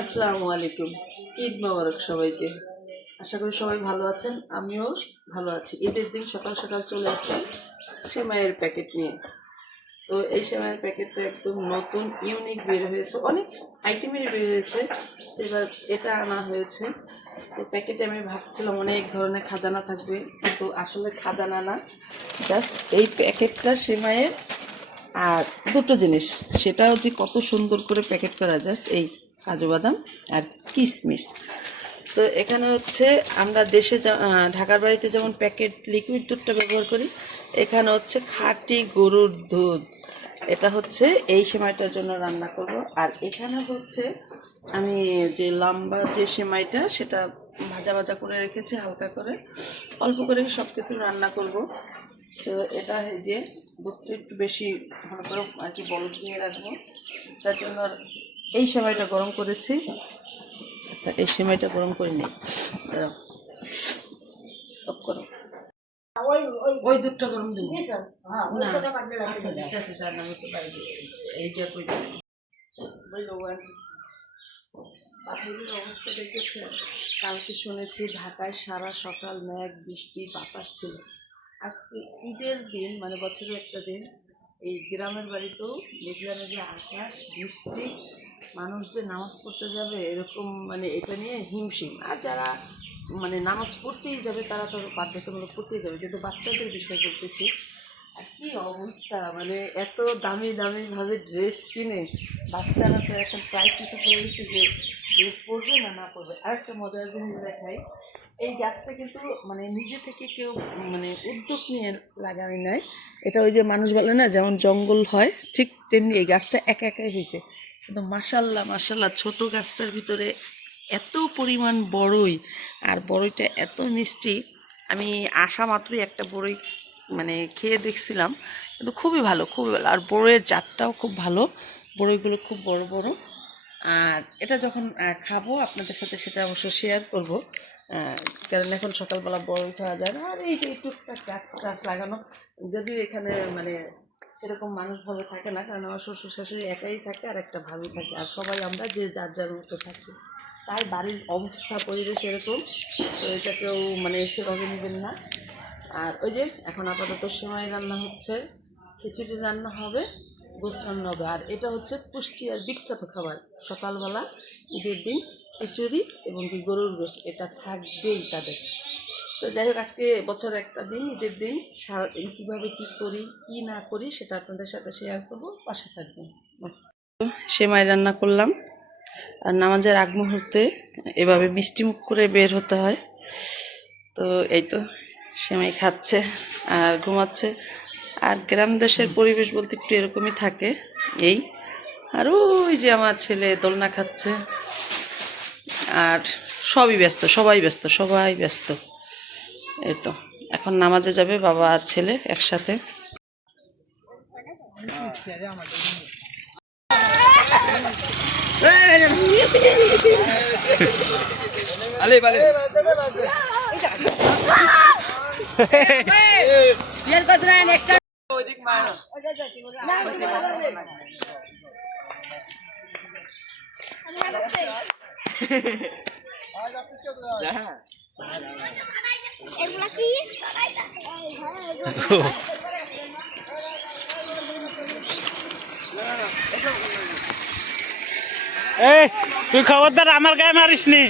আসসালামু আলাইকুম। ঈদ মোবারক সবাইকে। আশা করি সবাই ভালো আছেন, আমিও ভালো আছি। ঈদের দিন সকাল সকাল চলে আসলাম সেমাইয়ের প্যাকেট নিয়ে। তো এই সেমাইয়ের প্যাকেটটা একদম নতুন ইউনিক বের হয়েছে, অনেক আইটেমের বের হয়েছে। এবার এটা আনা হয়েছে। তো প্যাকেটে আমি ভাবছিলাম অনেক ধরনের খাজানা থাকবে, কিন্তু আসলে খাজানা না, জাস্ট এই প্যাকেটটা সেমাইয়ের আর দুটো জিনিস, সেটাও যে কত সুন্দর করে প্যাকেট করা, জাস্ট এই কাজু বাদাম আর কিশমিশ। তো এখানে হচ্ছে আমরা দেশে ঢাকার বাড়িতে যেমন প্যাকেট লিকুইড দুধটা ব্যবহার করি, এখানে হচ্ছে খাঁটি গরুর দুধ। এটা হচ্ছে এই সেমাইটার জন্য রান্না করব। আর এখানে হচ্ছে আমি যে লম্বা যে সেমাইটা, সেটা ভাজা ভাজা করে রেখেছি, হালকা করে অল্প করে সব কিছু রান্না করব। তো এটা যে দুধটা একটু বেশি ঘন করে আর কি বলদ দিয়ে রাখবো, তার জন্য এই সেমাইটা গরম করেছি। আচ্ছা, এই সেমাইটা গরম করে নিই, অফ করো। ওই দুধটা গরম দেবো না? আচ্ছা ঠিক আছে, তার নামে তো বাইরে এইটা কই বাহিরের অবস্থা দেখেছেন। কালকে শুনেছি ঢাকায় সারা সকাল মেঘ, বৃষ্টি, বাতাস ছিল। আজকে ঈদের দিন, মানে বছরের একটা দিন, এই গ্রামের বাড়িতেও দেখলাম যে আকাশ, বৃষ্টি, মানুষ যে নামাজ পড়তে যাবে এরকম, মানে এটা নিয়ে হিমশিম। আর যারা মানে নামাজ পড়তেই যাবে তারা তো বাধ্যতামূলক পড়তেই যাবে, কিন্তু বাচ্চাদের বিষয় বলতেছি। আর কি অবস্থা, মানে এত দামি দামিভাবে ড্রেস কিনে বাচ্চারা তো এখন প্রাইসিসে পড়ে গেছে যে ড্রেস পরবে না পরবে। আরেকটা মজার জিনিস দেখাই, এই গাছটা কিন্তু মানে নিজে থেকে কেউ মানে উদ্যোগ নিয়ে লাগানো নয়। এটা ওই যে মানুষ বলে না যেমন জঙ্গল হয়, ঠিক তেমনি এই গাছটা একা একাই হয়েছে। কিন্তু মাশাল্লাহ মাশাল্লাহ, ছোট গাছটার ভিতরে এত পরিমাণ বড়ই, আর বড়ইটা এত মিষ্টি। আমি আসা মাত্রই একটা বড়ই মানে খেয়ে দেখছিলাম, কিন্তু খুবই ভালো, খুবই ভালো। আর বড়ইয়ের জাতটাও খুব ভালো, বড়ইগুলো খুব বড় বড়। আর এটা যখন খাবো আপনাদের সাথে সেটা অবশ্য শেয়ার করবো, কারণ এখন সকালবেলা বড়ই খাওয়া যায় না। আর এই যে টুকটাক গাছ লাগানো, যদিও এখানে মানে সেরকম মানুষ ভালো থাকে না, কারণ আমার শ্বশুর শাশুড়ি একাই থাকে আর একটা ভাবি থাকে, আর সবাই আমরা যে যার যার মতো থাকি। তাই বাড়ির অবস্থা পরিবেশ এরকম, তো এটা কেউ মানে সেভাবে নেবেন না। আর ওই যে এখন আপাতত সেমাই রান্না হচ্ছে, খিচুড়ি রান্না হবে, গোস রান্না হবে। আর এটা হচ্ছে পুষ্টি আর বিখ্যাত খাবার, সকালবেলা ঈদের দিন খিচুড়ি এবং কি গরুর গোস, এটা থাকবেই তাদের। তো যাই হোক, আজকে বছর একটা দিন, ঈদের দিন, সারাদিন কীভাবে কী করি কী না করি সেটা আপনাদের সাথে শেয়ার করবো, পাশে থাকবেন। সেমাই রান্না করলাম, আর নামাজের আগ মুহূর্তে এভাবে মিষ্টি মুখ করে বের হতে হয়। তো এই তো সেমাই খাচ্ছে আর ঘুমাচ্ছে। আর গ্রাম দেশের পরিবেশ বলতে একটু এরকমই থাকে। এই আর ওই যে আমার ছেলে দোলনা খাচ্ছে, আর সবই ব্যস্ত, সবাই ব্যস্ত, সবাই ব্যস্ত। এই তো এখন নামাজে যাবে বাবা আর ছেলে একসাথে। তুই খবরদার আমার গায়ে মারিস নি।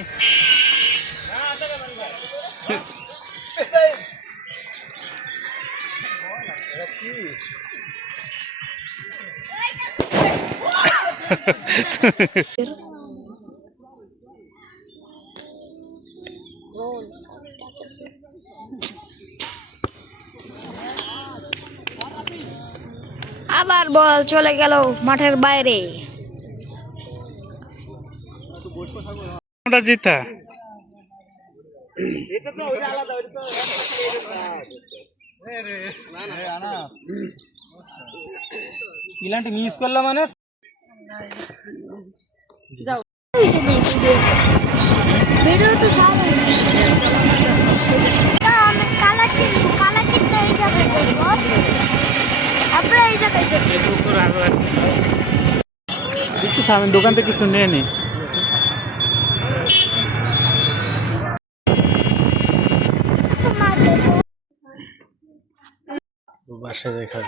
আবার বল চলে গেল মাঠের বাইরে। জিতা ইলান্টি মিস করলাম মানে একটু থামেন, দোকান থেকে কিছু নিয়ে নি। বাসায় দেখা